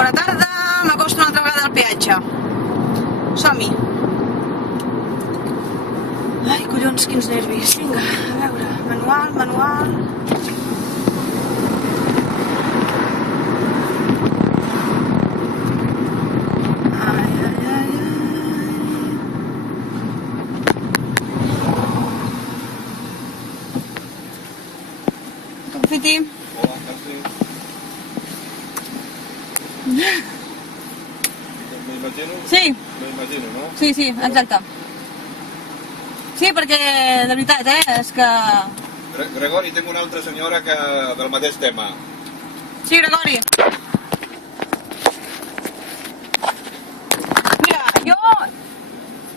Bona tarda, m'acosto una altra vegada al peatge. Som-hi. Ai, collons, quins nervis. Vinga, a veure, manual. Confiti. Hola, Carles. ¿Me imagino? Sí. Me imagino, no? Sí, exacte. Sí, perquè, de veritat, és que... Gregori, tinc una altra senyora que del mateix tema. Sí, Gregori. Mira, jo,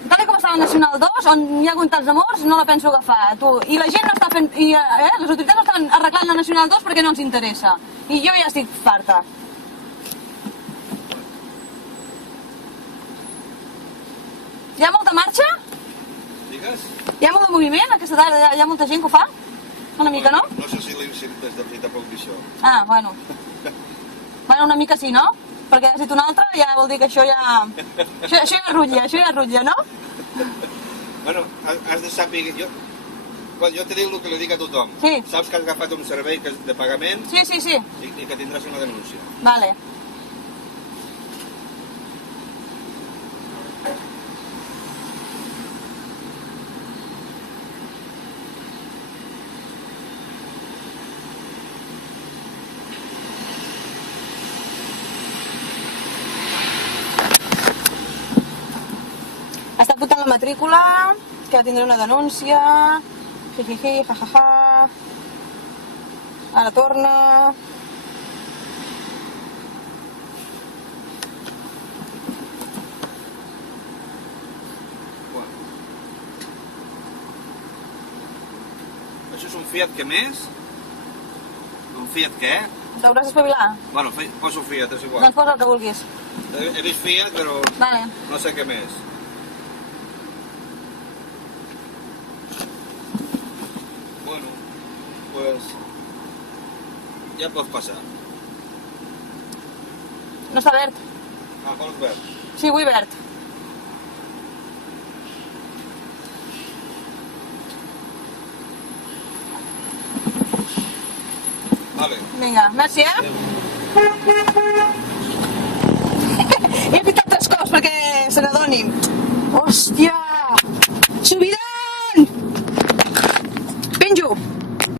tal com està la Nacional 2, on hi ha hagut tants de morts, no la penso agafar, tu. I la gent no està fent... les autoritats no estan arreglant la Nacional 2 perquè no ens interessa. I jo ja estic farta. Hi ha molta marxa? Digues? Hi ha molt de moviment aquesta tarda? Hi ha molta gent que ho fa? Una mica, no? No sé si des de fi tampoc dir això. Ah, bueno. Bueno, una mica sí, no? Perquè has dit una altra, ja vol dir que això ja... Això ja rutlla, no? Bueno, has de saber... Jo te dic el que li dic a tothom. Sí. Saps que has agafat un servei de pagament Sí. i que tindràs una denúncia. Vale. Està apuntant la matrícula, que tindré una denúncia, jijiji, jajaja, ara torna... Bueno. Això és un Fiat que més? Un Fiat què? T'hauràs d'espavilar? Bueno, poso Fiat, és igual. Doncs posa el que vulguis. He vist Fiat, però Vale. no sé què més. Bueno, pues... ja pots passar. No està verd. Ah, vols verd? Sí, vull verd. Vale. Vinga, merci, He pitat 3 cops perquè se n'adonin. Hòstia! Subida